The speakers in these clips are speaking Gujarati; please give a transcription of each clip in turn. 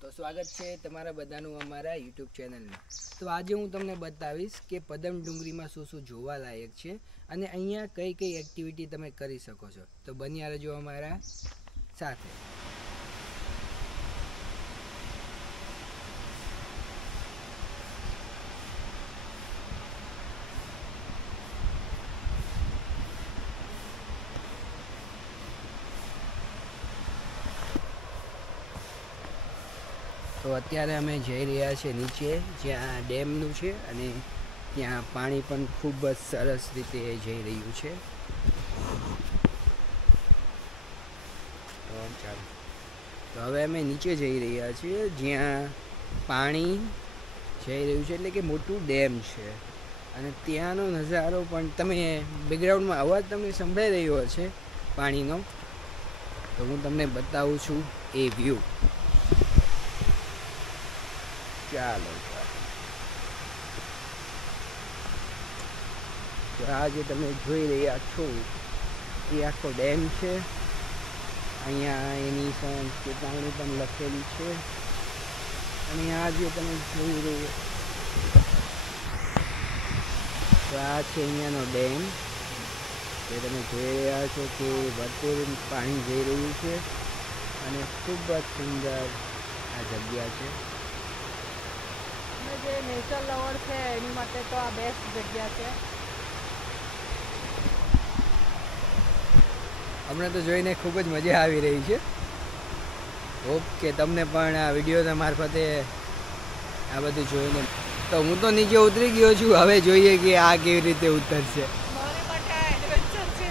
તો સ્વાગત છે તમારા બધાનું અમારા યુટ્યુબ ચેનલમાં। તો આજે હું તમને બતાવીશ કે પદમ ડુંગરીમાં શું શું જોવાલાયક છે અને અહીંયા કઈ કઈ એક્ટિવિટી તમે કરી શકો છો। તો બન્યા રહેજો અમારા સાથે। તો અત્યારે અમે જઈ રહ્યા છીએ નીચે જ્યાં ડેમનું છે અને ત્યાં પાણી પણ ખૂબ જ સરસ રીતે જઈ રહ્યું છે। તો હવે અમે નીચે જઈ રહ્યા છીએ જ્યાં પાણી જઈ રહ્યું છે એટલે કે મોટું ડેમ છે અને ત્યાંનો નજારો પણ તમે બેકગ્રાઉન્ડમાં અવાજ તમને સંભળાઈ રહ્યો હશે પાણીનો, તો હું તમને બતાવું છું એ વ્યૂ। ચાલો તો આ જે તમે જોઈ રહ્યા છો એ આખો ડેમ છે। અહીંયા એની ચેતવણી પણ લખેલી છે અને આ જે તમે જોઈ રહ્યા તો આ છે અહીંયાનો ડેમ જે તમે જોઈ રહ્યા છો કે ભરપૂર પાણી જઈ રહ્યું છે અને ખૂબ જ સુંદર આ જગ્યા છે। જે નેચર લવર છે એની માટે તો આ બેસ્ટ જગ્યા છે। અમને તો જોઈને ખૂબ જ મજા આવી રહી છે। ઓકે, તમને પણ આ વિડીયો મારફતે આ બધું જોઈને તો હું તો નીચે ઉતરી ગયો છું। હવે જોઈએ કે આ કેવી રીતે ઉતરશે। મારી માટે આ એડવેન્ચર છે।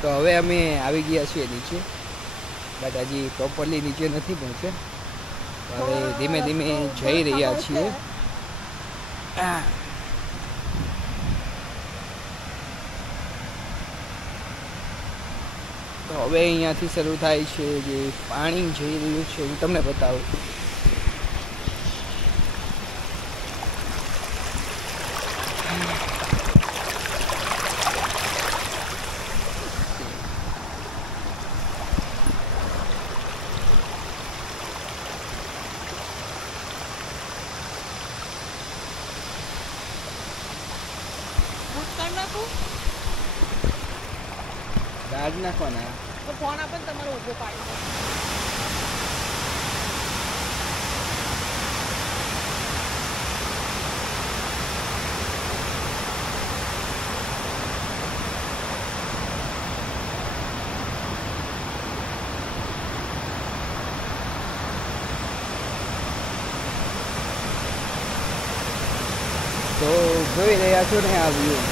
તો હવે અમે આવી ગયા છીએ નીચે, બટ હજી પ્રોપરલી નીચે નથી પહોંચ્યા। તો હવે ધીમે ધીમે જઈ રહ્યા છીએ। તો હવે અહીંયાથી શરૂ થાય છે જે પાણી જઈ રહ્યું છે હું તમને બતાવું। ગાડ નાખવાના તો ફોન આપે ને તમારો ઊભો પાડી તો જોઈ રહ્યા છો ને આ વ્યૂ।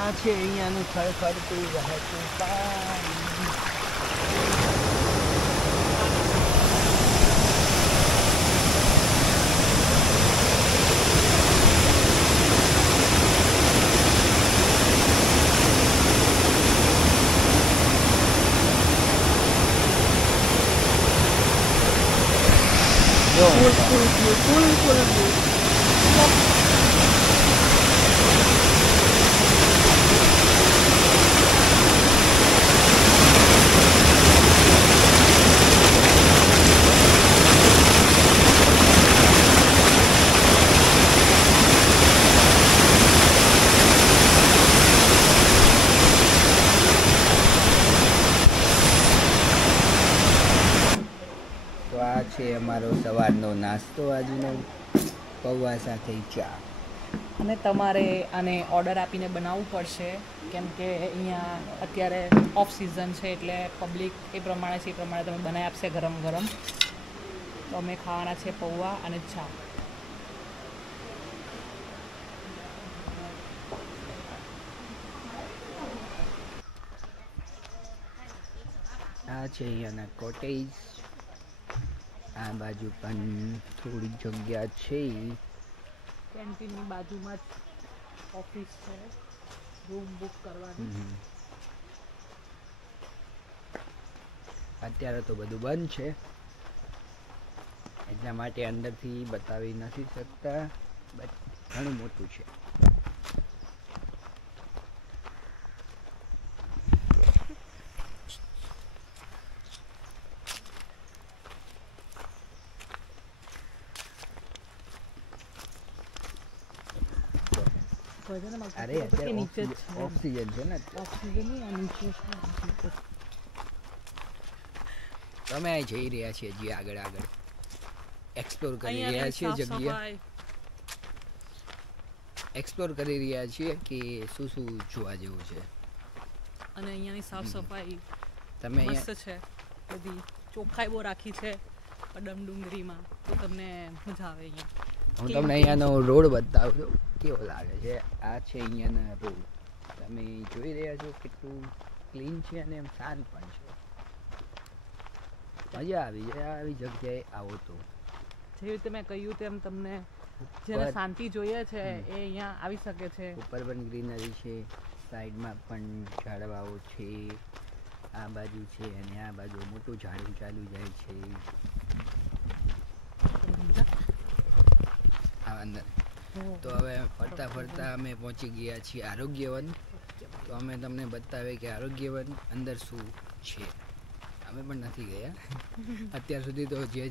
આ છે અહીંયાનું ખળખળતું વહેતું પાણી। તો આ છે અમારો સવારનો નાસ્તો આજનો, પૌવા સાથે ચા। અને તમારે આને ઓર્ડર આપીને બનાવવું પડશે કેમ કે અહીંયા અત્યારે ઓફ સિઝન છે એટલે પબ્લિક એ પ્રમાણે છે, એ પ્રમાણે તમે બનાવી આપશે ગરમ ગરમ। તો અમે ખાવાના છે પૌવા અને ચા। આ આ છે અહીંયાના કોટેજ. આ બાજુ પણ થોડી જગ્યા છે. કેન્ટીનની બાજુમાં જ ઓફિસ છે, રૂમ બુક કરવાની. અત્યારે તો બધું બંધ છે એટલા માટે અંદરથી બતાવી નથી શકતા, બટ ઘણું મોટું છે. અરે અત્યારે નીચે જ ઓક્સિજન છે ને. ઓક્સિજન નીચે છે. અમે અહીં જઈ રહ્યા છીએ હજી આગળ એક્સપ્લોર કરી રહ્યા છીએ જગ્યા, એક્સપ્લોર કરી રહ્યા છીએ કે શું જોવા જેવું છે. અને અહીંયાની સાફ સફાઈ તમે મસ્ત છે, બધી ચોખ્ખાઈ બહુ રાખી છે પડમ ડુંગરીમાં, તો તમને મજા આવે અહીંયા. હું તમને અહીંયાનો રોડ બતાવું છું કેવો લાગે છે. આ છે અહીંયાના રોડ, તમે જોઈ રહ્યા છો કેટલું ક્લીન છે અને એમ શાંત પણ છે. મજા આવી જાય આવી જગ્યાએ આવો તો. જેવી રીતે મેં કહ્યું તેમ તમને જેને શાંતિ જોઈએ છે એ અહીંયા આવી શકે છે. ઉપર પણ ગ્રીનરી છે, સાઈડમાં પણ ઝાડવાઓ છે, આ બાજુ છે અને આ બાજુ મોટું ઝાડવું ચાલુ જાય છે આ અંદર. તો હવે ફરતા અમે પહોંચી ગયા છીએ આરોગ્યવન. તો અમે તમને બતાવીએ કે આરોગ્યવન અંદર શું છે. અમે પણ નથી ગયા અત્યાર સુધી. તો જે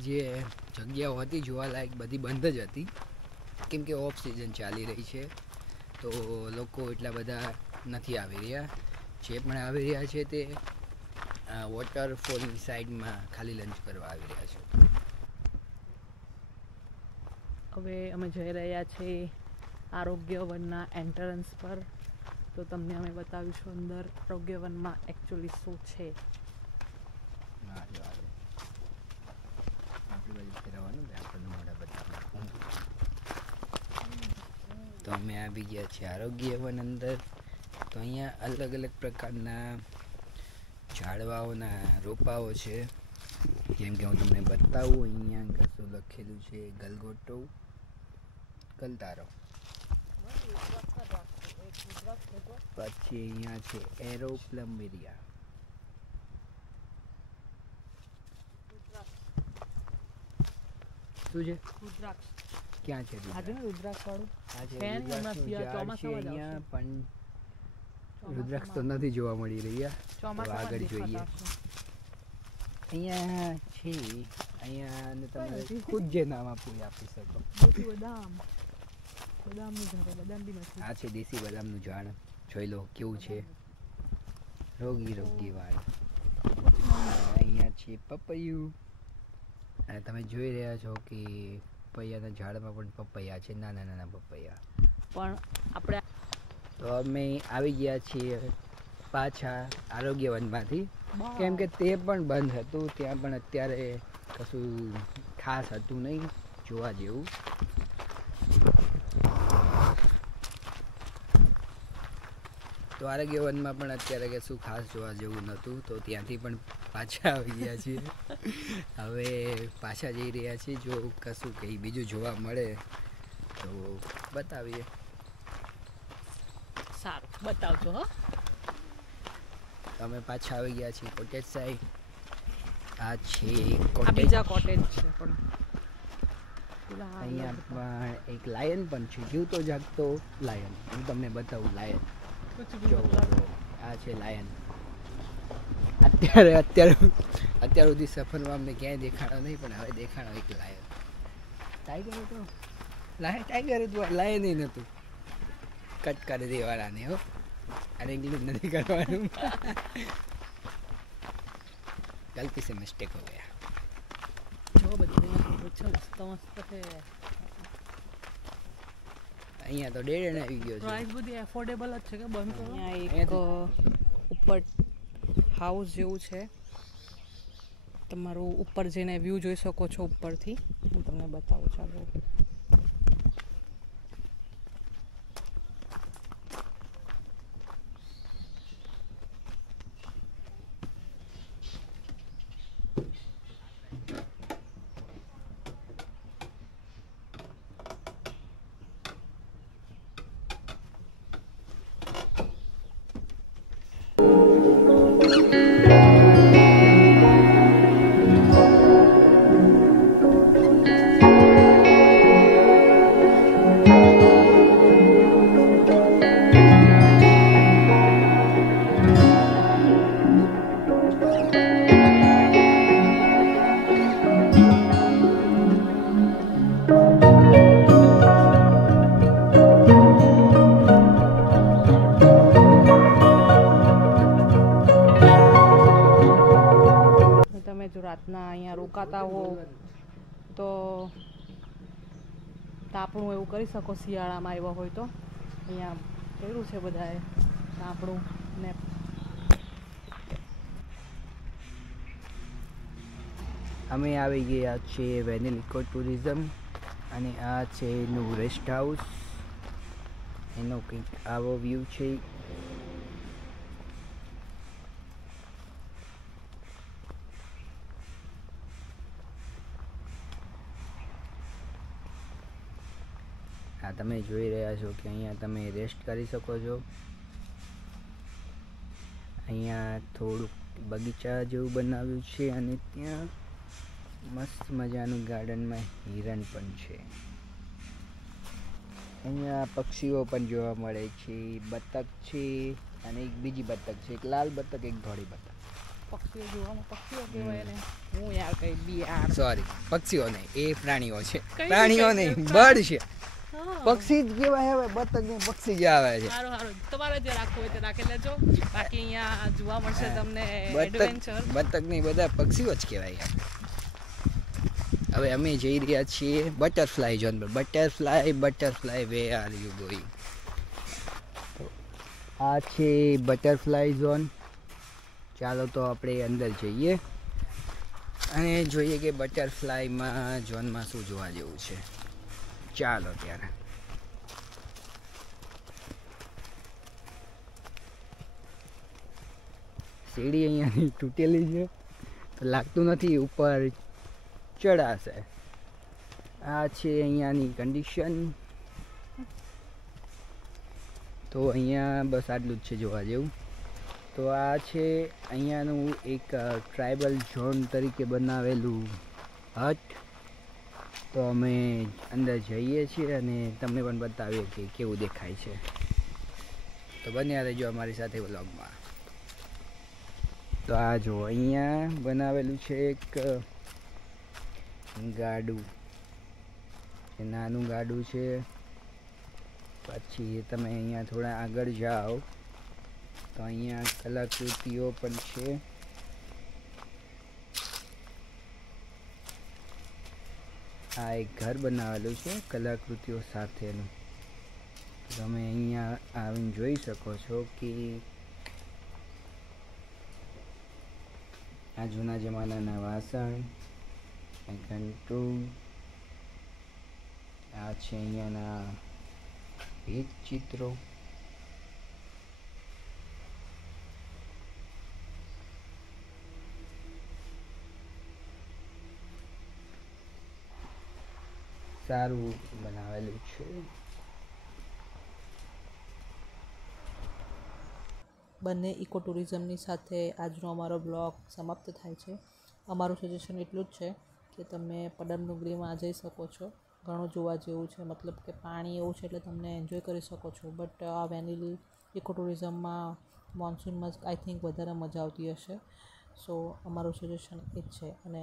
જગ્યાઓ હતી જોવાલાયક બધી બંધ જ હતી, કેમ કે ઓફ સિઝન ચાલી રહી છે તો લોકો એટલા બધા નથી આવી રહ્યા. જે પણ આવી રહ્યા છે તે વોટરફોલની સાઈડમાં ખાલી લંચ કરવા આવી રહ્યા છે. હવે અમે જઈ રહ્યા છીએ આરોગ્યવનના એન્ટ્રન્સ પર, તો તમને અમે બતાવીશું અંદર આરોગ્યવનમાં એકચ્યુઅલી શું છે. તો અમે આવી ગયા છીએ આરોગ્યવન અંદર. તો અહીંયા અલગ અલગ પ્રકારના ઝાડવાઓના રોપાઓ છે, જેમ કે હું તમને બતાવું. અહીંયા કશું લખેલું છે ગલગોટો ગલતારો. પછી અહીંયા છે એરોપ્લમ્બેરિયા. શું છે? રુદ્રાક્ષ ક્યાં છે? રુદ્રાક્ષ વાળું અહીંયા પણ રુદ્રાક્ષ તો નથી જોવા મળી રહ્યા. આગળ જોઈએ. અહીંયા છે, અહીંયા તમારે ખુદ જે નામ આપવું આપી શકો. આ છે દેશી બદામનું ઝાડ, જોઈ લો કેવું છે, રોગી વાળ. અહીંયા છે પપૈયું, અને તમે જોઈ રહ્યા છો કે પપૈયાના ઝાડમાં પણ પપૈયા છે, નાના નાના પપૈયા. પણ આપણે તો અમે આવી ગયા છીએ પાછા આરોગ્યવનમાંથી, કેમ કે તે પણ બંધ હતું. ત્યાં પણ અત્યારે કશું ખાસ હતું નહીં જોવા જેવું. તો આરોગ્યવનમાં પણ અત્યારે કશું ખાસ જોવા જેવું નહોતું, તો ત્યાંથી પણ પાછા આવી ગયા છીએ. હવે પાછા જઈ રહ્યા છીએ, જો કશું કંઈ બીજું જોવા મળે તો બતાવીએ. સારું, બતાવજો. હો, અમે પાછા આવી ગયા છીએ કોટેજ સાઈડ. આ છે બીજા કોટેજ છે, પણ અહીંયા પણ એક લાયન પણ છે, જીવતો જાગતો લાયન. હું તમને બતાવું લાયન. આ છે લાયન. અત્યાર સુધી સફરમાં અમને ક્યાંય દેખાડો નહીં, પણ હવે દેખાડો એક લાયન. ટાઈગર હતો, ટાઈગર હતું, લાયન નહોતું. કટ કરી દેવાના હો, અને ઇંગ્લિશ નથી કરવાનું. ગલતી સે મિસ્ટેક હો ગયા. અહીંયા તો ડેડ આવી ગયો છે. પ્રાઇસ બધી એફોર્ડેબલ જ છે કે બંધ કરો. અહીંયા એક ઉપર હાઉસ જેવું છે, તમારું ઉપર જઈને વ્યૂ જોઈ શકો છો ઉપરથી. હું તમને બતાવું. ચાલો, જો રાતના અહીંયા રોકાતા હો તો તાપણું એવું કરી શકો. શિયાળામાં આવ્યા હોય તો અહીંયા કર્યું છે બધાએ તાપણું ને અમે આવી ગયા છે વેનિલ ઇકો ટુરિઝમ અને આ છે એનું રેસ્ટ હાઉસ. એનો કંઈક આવો વ્યૂ છે. આ તમે જોઈ રહ્યા છો કે અહીંયા તમે રેસ્ટ કરી શકો છો. અહીંયા થોડુંક બગીચા જેવું બનાવ્યું છે અને ત્યાં મસ્ત મજાનું ગાર્ડનમાં હિરણ પણ છે. અહીંયા પક્ષીઓ પણ જોવા મળે છે. બતક છે અને એક બીજી બતક છે, એક લાલ બતક, એક ધોળી બતક. પક્ષીઓ જોવામાં પક્ષીઓ કહેવાય ને હું યાર કઈ બી યાર સોરી, પક્ષીઓ નહીં, એ પ્રાણીઓ છે. કઈ પ્રાણીઓ કઈ નહીં, કઈ બર્ડ છે. હા પક્ષી જ કહેવાય. હવે બતક ને પક્ષી જ આવે છે. સારું સારું તમારે જે રાખવું હોય તે રાખી લેજો. બાકી અહીંયા જોવા મળશે તમને એડવેન્ચર. બતક નહીં, બધા પક્ષીઓ જ કહેવાય યાર. હવે અમે જઈ રહ્યા છીએ બટરફ્લાય ઝોન પર. Butterfly way are you going? આ છે બટરફ્લાય ઝોન. ચાલો તો આપણે અંદર જઈએ અને જોઈએ કે બટરફ્લાયમાં ઝોનમાં શું જોવા જેવું છે. ચાલો ત્યારે. સીડી અહીંયાની તૂટેલી છે તો લાગતું નથી ઉપર ચડાશે. આ છે અહીંયાની કન્ડિશન. તો અહીંયા બસ આટલું જ છે જોવા જેવું. તો આ છે અહીંયાનું એક ટ્રાઇબલ ઝોન તરીકે બનાવેલું હટ. તો અમે અંદર જઈએ છીએ અને તમને પણ બતાવીએ કે કેવું દેખાય છે. તો બન્યા રહેજો અમારી સાથે વ્લોગમાં. તો આ જો અહીંયા બનાવેલું છે એક ગાડું. નાનું ગાડું છે. પછી તમે અહીંયા થોડા આગળ જાઓ તો અહીંયા કલાકૃતિઓ પણ છે. આ એક ઘર બનાવેલું છે કલાકૃતિઓ સાથેનું. તમે અહીંયા આવીને જોઈ શકો છો કે આ જૂના જમાનાના વાસણ, ઘંટું. આ છે અહીંયાના ભેદ ચિત્રો. સારું બનાવેલું છે. બંને ઇકો ટુરિઝમની સાથે આજનો અમારો બ્લોગ સમાપ્ત થાય છે. અમારું સજેશન એટલું જ છે કે તમે પડમનુગરીમાં જઈ શકો છો. ઘણું જોવા જેવું છે, મતલબ કે પાણી એવું છે એટલે તમને એન્જોય કરી શકો છો. બટ આ વેનિલ ઇકો ટુરિઝમમાં મોન્સૂનમાં જ આઈ થિંક વધારે મજા આવતી હશે. સો અમારું સજેશન એ જ છે. અને